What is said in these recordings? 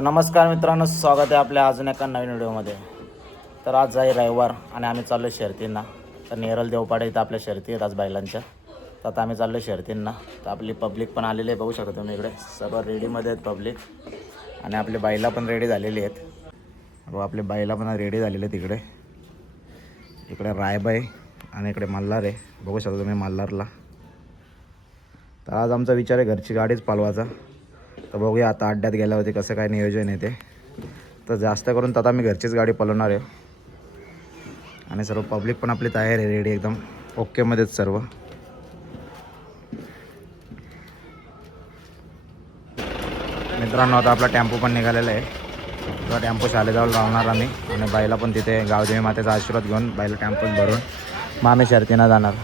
तर नमस्कार मित्रांनो स्वागत आहे आपल्या अजून एका नवीन व्हिडिओमध्ये. तर आज आहे रविवार आणि आम्ही चाललो आहे शर्तींना. तर नेरल देवपाडे इथं आपल्या शर्ती आहेत आज बैलांच्या. तर आता आम्ही चाललो आहे शर्तींना. तर आपली पब्लिक पण आलेली आहे बघू शकता तुम्ही इकडे. सर्व रेडीमध्ये आहेत पब्लिक. आणि आपली बायला पण रेडी झालेली आहेत. व आपले बायला पण रेडी झालेले आहेत इकडे. इकडे रायबाई आणि इकडे मल्हार आहे. बघू शकता तुम्ही मल्हारला. तर आज आमचा विचार आहे घरची गाडीच पालवायचा. तर बघूया आता अड्ड्यात गेल्यावरती कसं काय नियोजन आहे ते. तर जास्त करून तर आता मी घरचीच गाडी पलवणार आहे. आणि सर्व पब्लिक पण आपली तयार आहे रेडी एकदम. ओकेमध्येच सर्व. मित्रांनो आता आपला टेम्पो पण निघालेला आहे. तेव्हा टेम्पो शाळेजवळ लावणार आम्ही. आणि बाईला पण तिथे गावदेवी मातेचा आशीर्वाद घेऊन बाईला टेम्पोत भरून मग आम्ही शर्तीनं जाणार.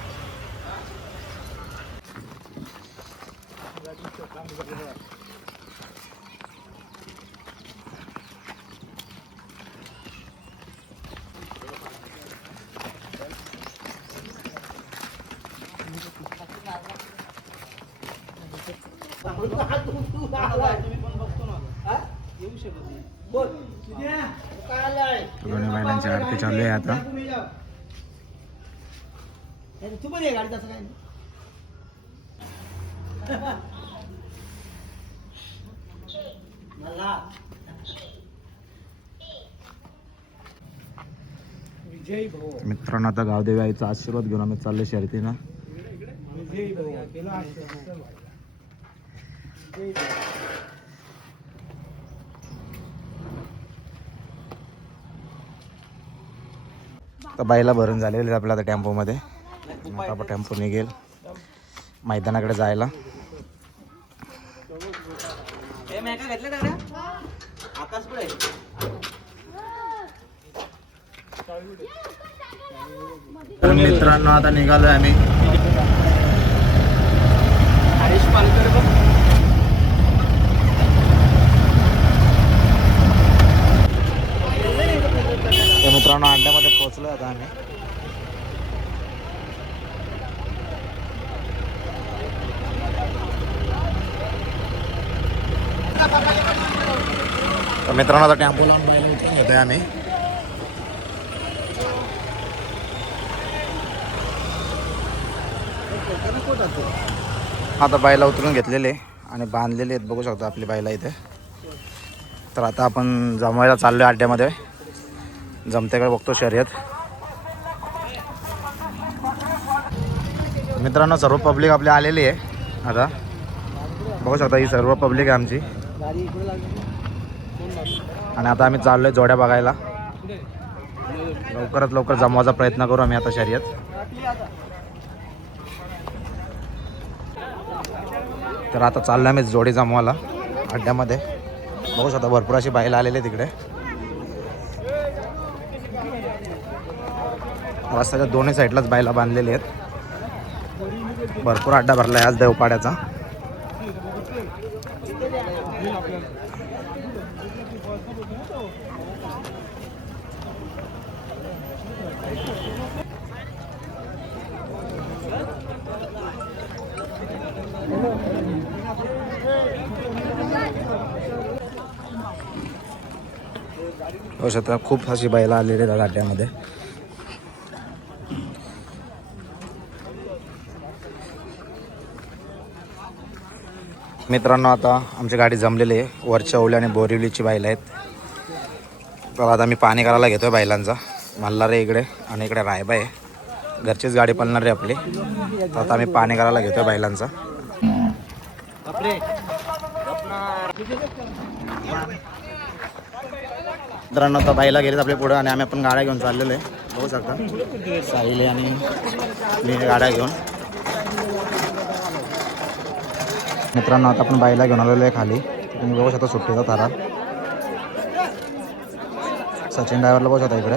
दोन्ही बैलांची आरती चालू आहे आता. तू पण ये गाडी तसं काय मला. विजय भाऊ. मित्रांनो आता गावदेवी आईचा आशीर्वाद घेऊन आम्ही चाललो शर्तीनं बाईला भरून झालेले आपल्या आता टेम्पोमध्ये. आपण टेम्पो निघेल मैदानाकडे जायला. तर मित्रांनो आता निघालोय आम्ही तर मित्रांनो अड्ड्यामध्ये पोहोचलो आता आम्ही तर मित्रांनो आता टेम्पो लावून बायला उतरून आम्ही. आता बायला उतरून घेतलेले आणि बांधलेले आहेत बघू शकता आपली बायला इथे. तर आता आपण जमवायला चाललो आहे अड्ड्यामध्ये जमते का बघतो शर्यत. मित्रांनो सर्व पब्लिक आपली आलेली आहे. आता बघू शकता ही सर्व पब्लिक आहे आमची. आणि आता आम्ही चाललो आहे जोड्या बघायला. लवकरात लवकर जमवायचा प्रयत्न करू आम्ही आता शर्यत. तर आता चाललो आम्ही जोडी जमवायला अड्ड्यामध्ये. बघू शकता भरपूर अशी बायला आलेली तिकडे. रस्त्याच्या दोन्ही साईडलाच बायला बांधलेले आहेत. भरपूर अड्डा भरला आहे आज देवपाड्याचा. बघू शकता खूप अशी बैला आलेली आहेत गाड्यामध्ये. मित्रांनो आता आमची गाडी जमलेली आहे. वरच्या ओली आणि बोरिवलीची बैल आहेत. तर आता मी पाणी करायला घेतोय बैलांचा. मल्हार आहे इकडे आणि इकडे रायबा आहे. घरचीच गाडी पळणार आहे आपली. तर आता आम्ही पाणी करायला घेतोय बैलांचा. मित्रांनो आता बाईला गेलेत आपल्या पुढं आणि आम्ही आपण गाड्या घेऊन चाललेलो आहे. बघू शकता. साहिले आणि मी गाड्या घेऊन. मित्रांनो आता आपण बाईला घेऊन आलेलो आहे खाली. तुम्ही बघू शकता सुट्टीचा तारा सचिन ड्रायव्हरला बघू शकता इकडे.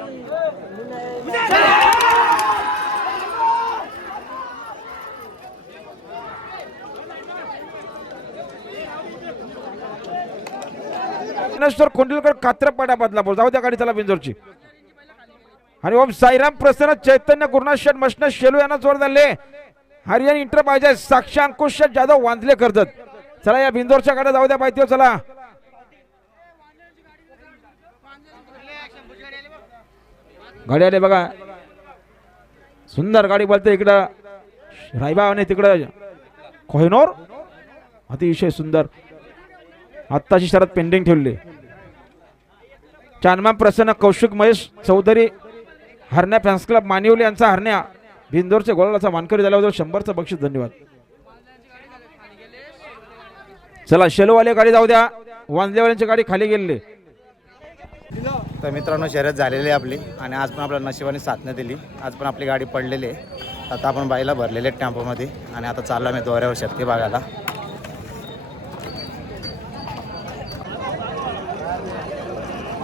ज्ञानेश्वर कोंडिलकर कात्रपाडा बदलापूर जाऊ द्या गाडी चला बिंजोरची आणि ओम साईराम प्रसन्न चैतन्य गुरुनाथ शेठ मशन शेलू यांना जोर झाले हरियाण इंटर पाहिजे साक्षी अंकुश जाधव वांजले करतात चला या बिंदोरच्या गाड्या जाऊ द्या पाहिजे चला. गाडी आले बघा. सुंदर गाडी बोलते इकडं. रायबा आणि तिकडं. कोहिनोर. अतिशय सुंदर. आत्ताची शरद पेंडिंग ठेवली. चांदमा प्रसन्न कौशिक महेश चौधरी हरण्या फॅन्स क्लब मानिवली यांचा हरण्या. भिंदोरच्या गोळाचा मानकरी झाल्याबद्दल शंभरचं बक्षीस धन्यवाद. चला शेलोवाले गाडी जाऊ द्या. वांजलेवाल्यांची गाडी खाली गेलेली. तर मित्रांनो शर्यत झालेली आहे आपली आणि आज पण आपल्याला नशिबाने साधनं दिली. आज पण आपली गाडी पडलेली आहे. आता आपण बाईला भरलेले आहेत टेम्पोमध्ये आणि आता चाललो आम्ही दोऱ्यावर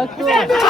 Bak.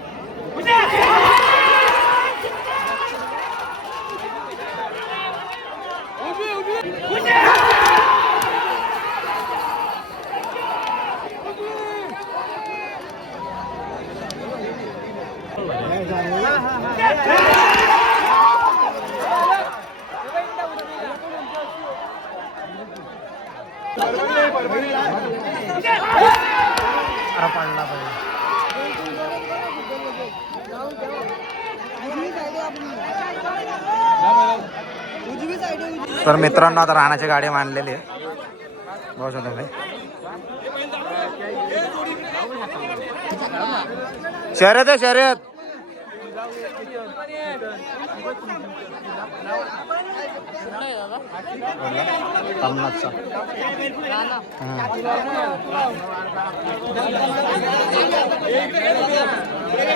तर मित्रांनो आता राहण्याची गाडी मांडलेली आहे. बघू शकता तुम्ही. शर्यत आहे शर्यत. कमनाथचा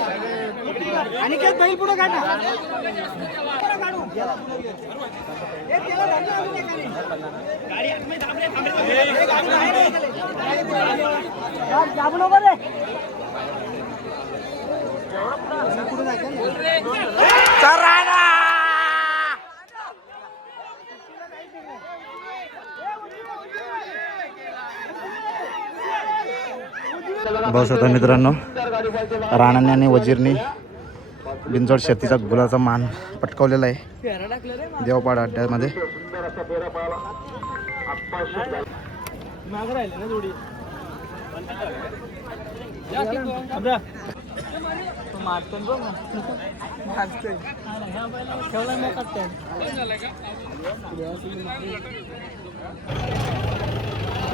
आणि काय बैल पुढे काढ. ना. पुढं काढू. ए, त्याला धर ना, अजून एकाने. ए, गाडी बाहेर आहे इकडे. जा, जाऊ नको रे. पुढं जायचं ना. बघू शकता मित्रांनो राणाने आणि वजीरने बिनजोड शेतीचा गुलाचा मान पटकवलेला आहे. देवपाड अड्ड्यामध्ये.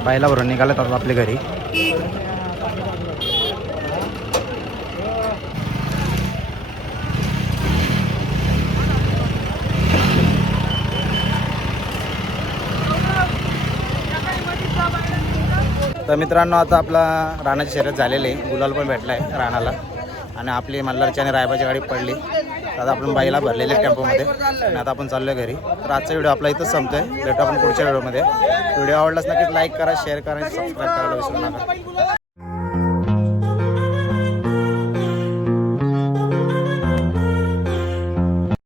बाईला राहिले ना बायला आपल्या घरी. तर मित्रांनो आता आपला राणाची शर्यत झालेली आहे. गुलाल पण भेटला आहे राणाला आणि आपली मल्हारची आणि रायबाची गाडी पडली. आता आपण बाईला भरलेले टेम्पोमध्ये. आणि आता आपण चाललो घरी. तर आजचा व्हिडिओ आपला इथंच संपतोय. भेटू आपण पुढच्या व्हिडिओमध्ये. व्हिडिओ आवडलाच नक्कीच लाईक करा शेअर करा आणि सबस्क्राईब करायला विसरू नका.